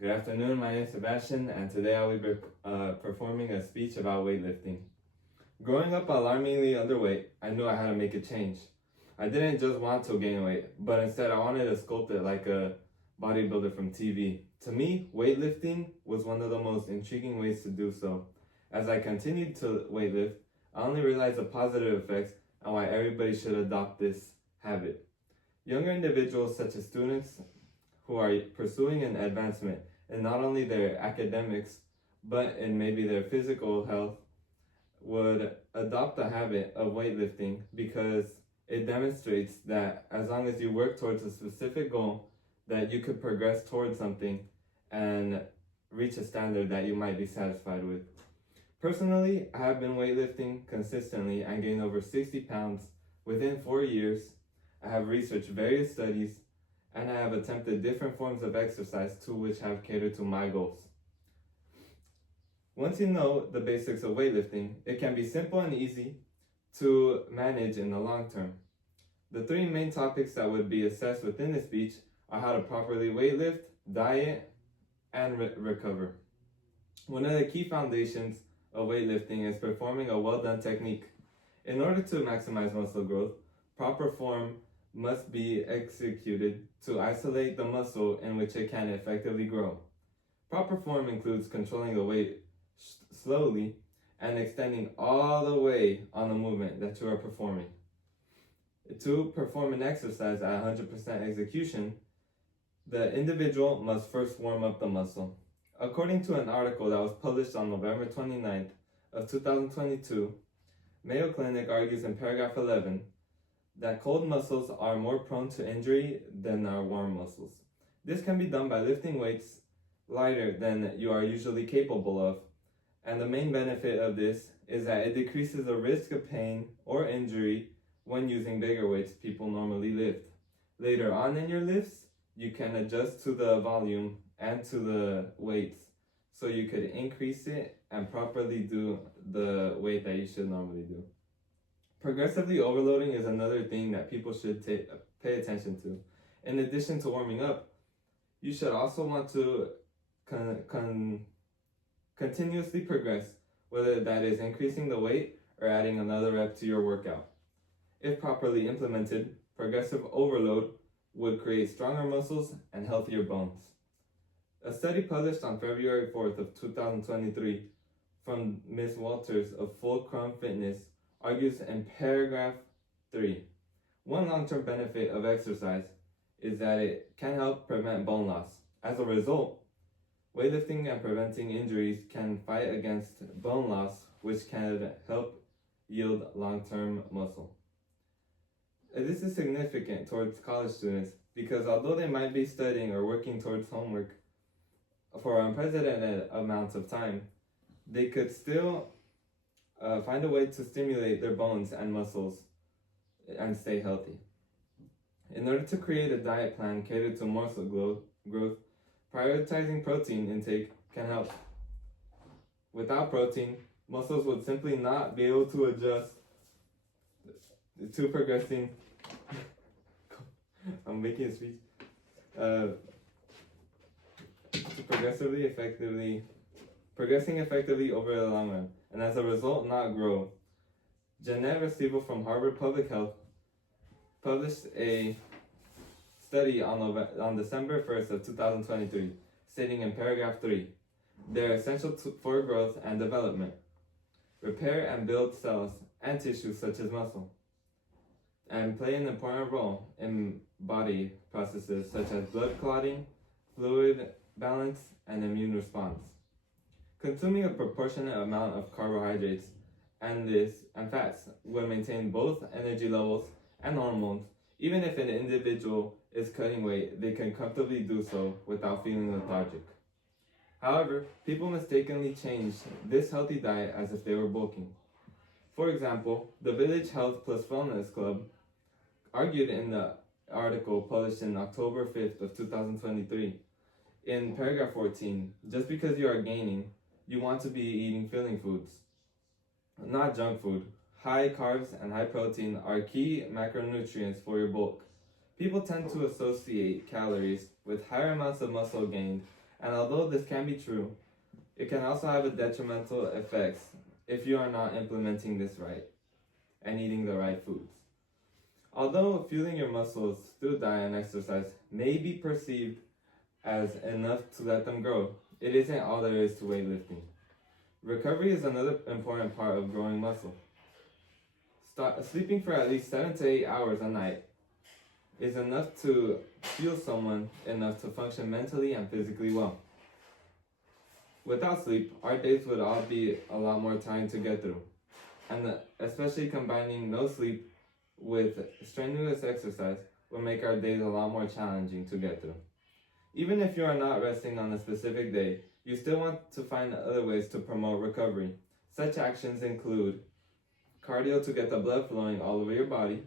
Good afternoon, my name is Sebastian, and today I will be performing a speech about weightlifting. Growing up alarmingly underweight, I knew I had to make a change. I didn't just want to gain weight, but instead I wanted to sculpt it like a bodybuilder from TV. To me, weightlifting was one of the most intriguing ways to do so. As I continued to weightlift, I only realized the positive effects and why everybody should adopt this habit. Younger individuals, such as students who are pursuing an advancement in not only their academics, but in maybe their physical health, would adopt the habit of weightlifting because it demonstrates that as long as you work towards a specific goal, that you could progress towards something and reach a standard that you might be satisfied with. Personally, I have been weightlifting consistently and gained over 60 pounds within 4 years. I have researched various studies and I have attempted different forms of exercise to which have catered to my goals. Once you know the basics of weightlifting, it can be simple and easy to manage in the long term. The three main topics that would be assessed within this speech are how to properly weightlift, diet, and recover. One of the key foundations of weightlifting is performing a well-done technique. In order to maximize muscle growth, proper form must be executed to isolate the muscle in which it can effectively grow. Proper form includes controlling the weight slowly and extending all the way on the movement that you are performing. To perform an exercise at 100% execution, the individual must first warm up the muscle. According to an article that was published on November 29th of 2022, Mayo Clinic argues in paragraph 11 that cold muscles are more prone to injury than our warm muscles. This can be done by lifting weights lighter than you are usually capable of, and the main benefit of this is that it decreases the risk of pain or injury when using bigger weights people normally lift. Later on in your lifts, you can adjust to the volume and to the weights so you could increase it and properly do the weight that you should normally do. Progressively overloading is another thing that people should pay attention to. In addition to warming up, you should also want to continuously progress, whether that is increasing the weight or adding another rep to your workout. If properly implemented, progressive overload would create stronger muscles and healthier bones. A study published on February 4th of 2023 from Ms. Walters of Fulcrum Fitness argues in paragraph 3, one long-term benefit of exercise is that it can help prevent bone loss. As a result, weightlifting and preventing injuries can fight against bone loss, which can help yield long-term muscle. This is significant towards college students because although they might be studying or working towards homework for unprecedented amounts of time, they could still find a way to stimulate their bones and muscles and stay healthy. In order to create a diet plan catered to muscle growth, prioritizing protein intake can help. Without protein, muscles would simply not be able to adjust to progressing. I'm making a speech. To progressing effectively over the long run, and as a result, not grow. Jeanette Restivo from Harvard Public Health published a study on December 1st of 2023, stating in paragraph 3, they are essential for growth and development, repair and build cells and tissues such as muscle, and play an important role in body processes such as blood clotting, fluid balance, and immune response. Consuming a proportionate amount of carbohydrates and fats will maintain both energy levels and hormones. Even if an individual is cutting weight, they can comfortably do so without feeling lethargic. However, people mistakenly change this healthy diet as if they were bulking. For example, the Village Health Plus Wellness Club argued in the article published in October 5th of 2023, in paragraph 14, just because you are gaining, you want to be eating filling foods, not junk food. High carbs and high protein are key macronutrients for your bulk. People tend to associate calories with higher amounts of muscle gained And although this can be true, it can also have a detrimental effects if you are not implementing this right and eating the right foods. Although fueling your muscles through diet and exercise may be perceived as enough to let them grow, it isn't all there is to weightlifting. Recovery is another important part of growing muscle. Sleeping for at least 7 to 8 hours a night is enough to fuel someone enough to function mentally and physically well. Without sleep, our days would all be a lot more time to get through, and especially combining no sleep with strenuous exercise will make our days a lot more challenging to get through. Even if you are not resting on a specific day, you still want to find other ways to promote recovery. Such actions include cardio to get the blood flowing all over your body,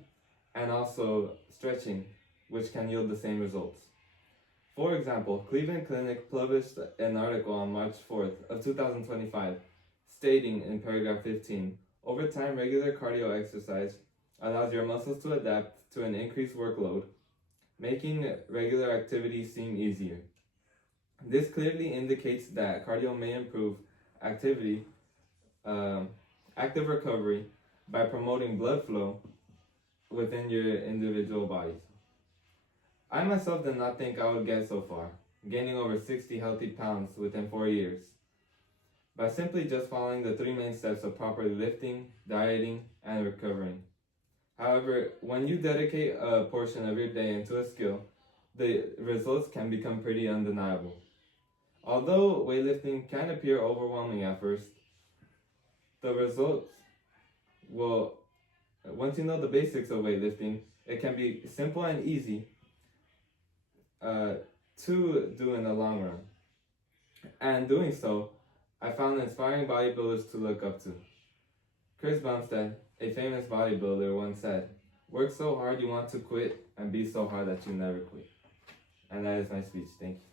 and also stretching, which can yield the same results. For example, Cleveland Clinic published an article on March 4th of 2025 stating in paragraph 15, over time regular cardio exercise allows your muscles to adapt to an increased workload, making regular activity seem easier. This clearly indicates that cardio may improve active recovery by promoting blood flow within your individual bodies. I myself did not think I would get so far, gaining over 60 healthy pounds within 4 years, by simply just following the 3 main steps of properly lifting, dieting, and recovering. However, when you dedicate a portion of your day into a skill, the results can become pretty undeniable. Although weightlifting can appear overwhelming at first, the results will, once you know the basics of weightlifting, it can be simple and easy to do in the long run. And doing so, I found inspiring bodybuilders to look up to. Chris Bumstead, a famous bodybuilder, once said, "Work so hard you want to quit, and be so hard that you never quit." And that is my speech. Thank you.